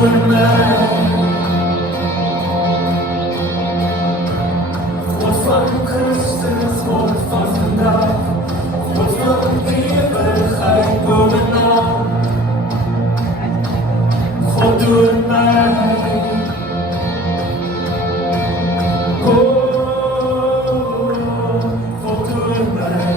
door mij. God van Christus, God van vandaag, God van eeuwigheid bovenal. God door mij. God door mij.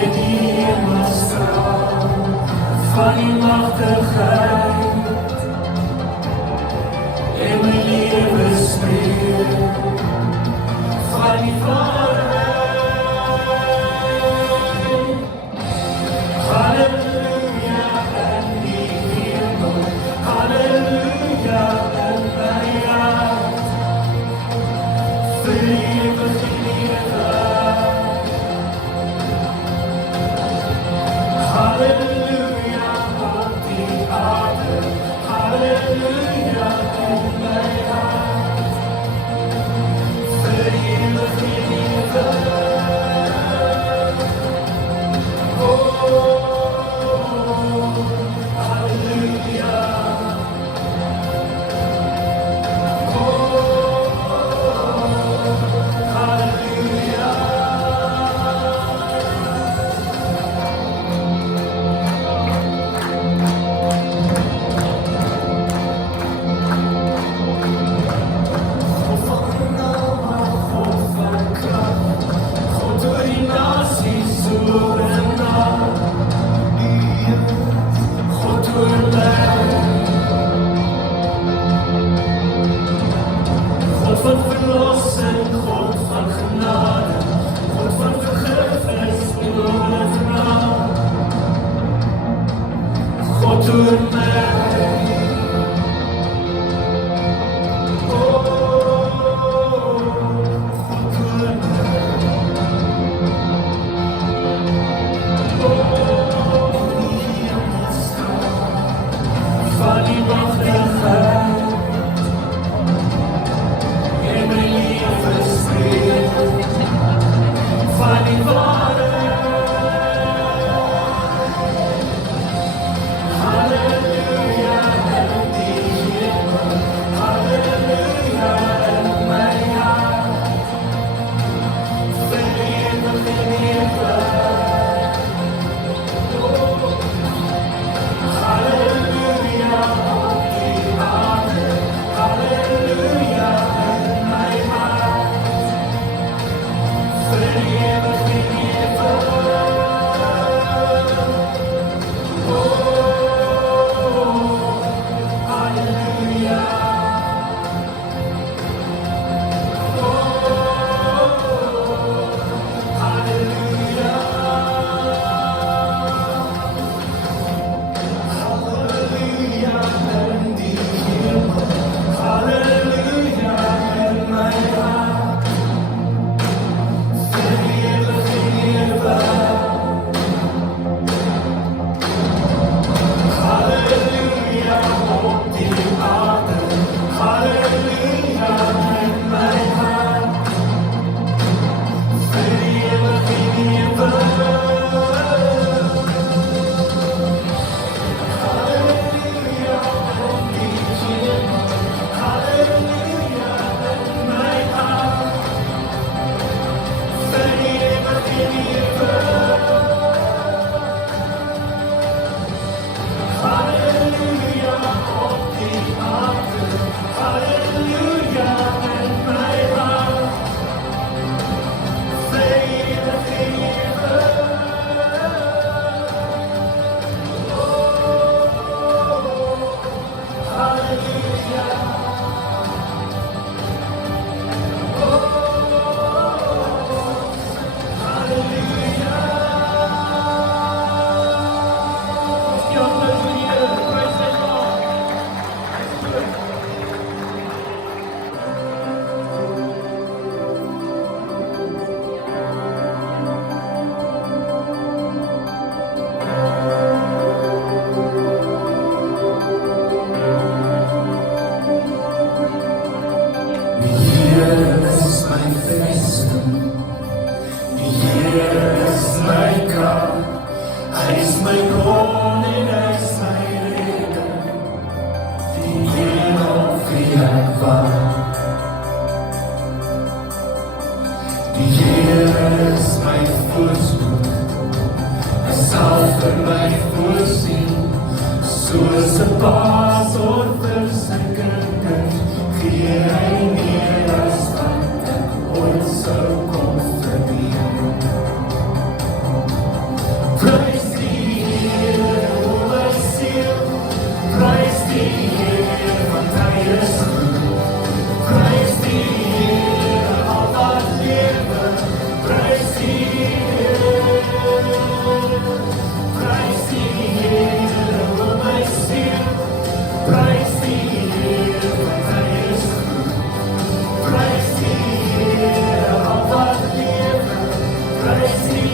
En die hemelstraal van die machtigheid in mijn leven spreekt van die vrijheid. Halleluja en die hemel, halleluja en mijn hart, verheerlijk in eeuwigheid. Halleluja op die aarde, halleluja in mijn hart, verheerlijk in eeuwigheid. Oh, halleluja. Oh, halleluja. God van genade, God van kracht, God door die naties door en na. God door mij. God van verlossing, God van genade, God van vergiffenis en overnaam. God door mij. Oh, God door mij. Oh, die hemelstraal van die machtigheid in mijn leven spreekt van die waarheid. Halleluja en die hemel, halleluja en mijn hart, verheerlijk in eeuwigheid. Oh, halleluja op die aarde, halleluja in mijn hart, verheerlijk in eeuwigheid. Oh, halleluja. Oh, halleluja. Halleluja en die hemel, halleluja in mijn hart, verheerlijk in eeuwigheid. Halleluja op die aarde, halleluja in mijn hart, verheerlijk in eeuwigheid. Halleluja op die hemel, halleluja in mijn hart, verheerlijk in eeuwigheid. Halleluja op die aarde, halleluja in mijn hart, verheerlijk in eeuwigheid. Oh, halleluja. Oh, halleluja. Ja, halleluja. Praise the Lord. Hier ist mein Felsen, hier ist mein Grab, er ist mein Gott. war. Hier ist mein Fuß, es auf mein Fuß hin, so ist es Bas und Versinken, hier ein mir das Land und so kommt verlieren. Preis die Ehre, o mein Ziel, preis die Ehre von deines Glück, preis die Ehre auf das Leben, preis die Ehre, preis die Ehre, o mein Ziel, preis die Ehre von deines Glück, preis die Ehre auf das Leben, preis die Ehre.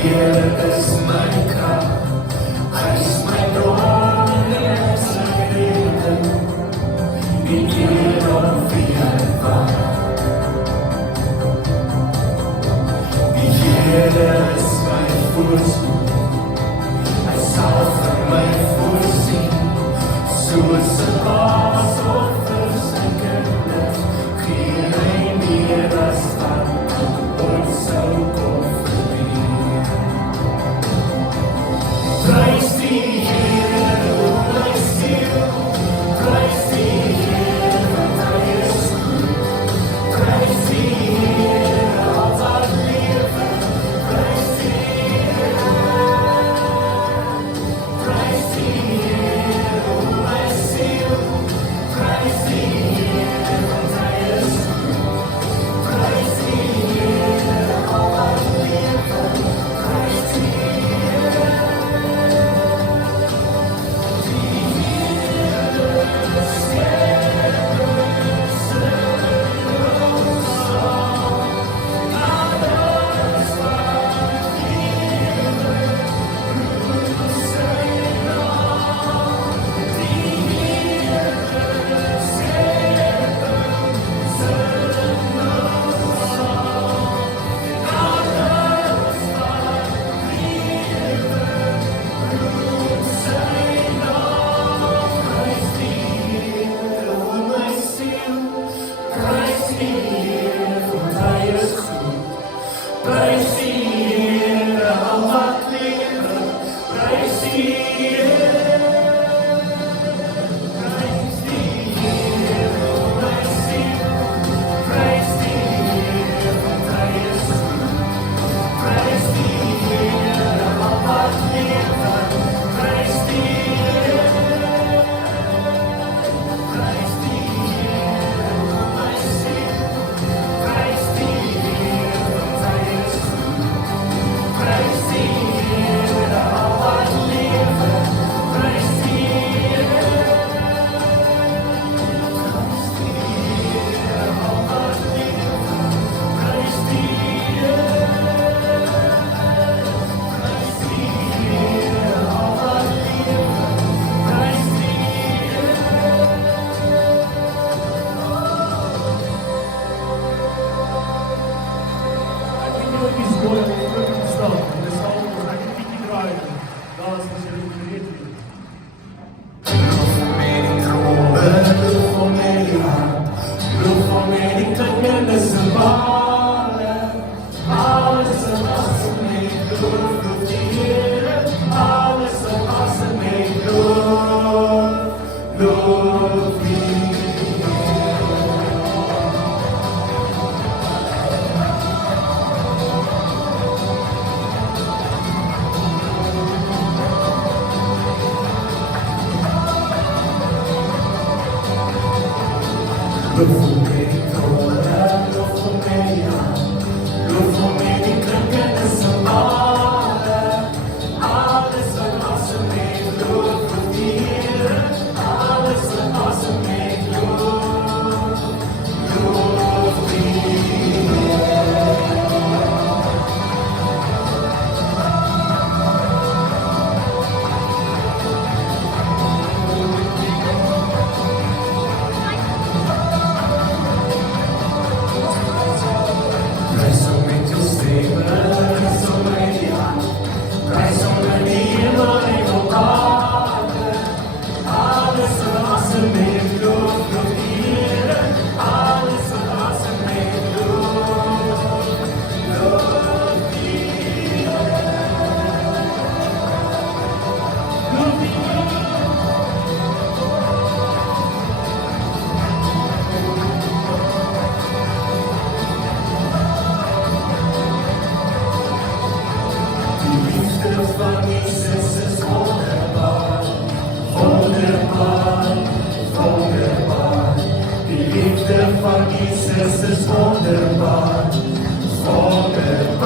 Here is my cup, heißt mein Lohn in sein Leben, in jeder wie ein Bach. Hier ist mein Fuß, als auf mein Fuß hin, so ist es was und versinken lässt, hier in mir das Land und so kommt. Preis die Ehre, o mein Ziel, preis die Ehre von deines Glück, preis die Ehre auf das Leben, preis die Ehre, preis die Ehre, o mein Ziel, preis die Ehre von deines Glück, preis die Ehre auf das Leben, preis die Ehre. van Jesus is wonderbaar. Wonderbaar.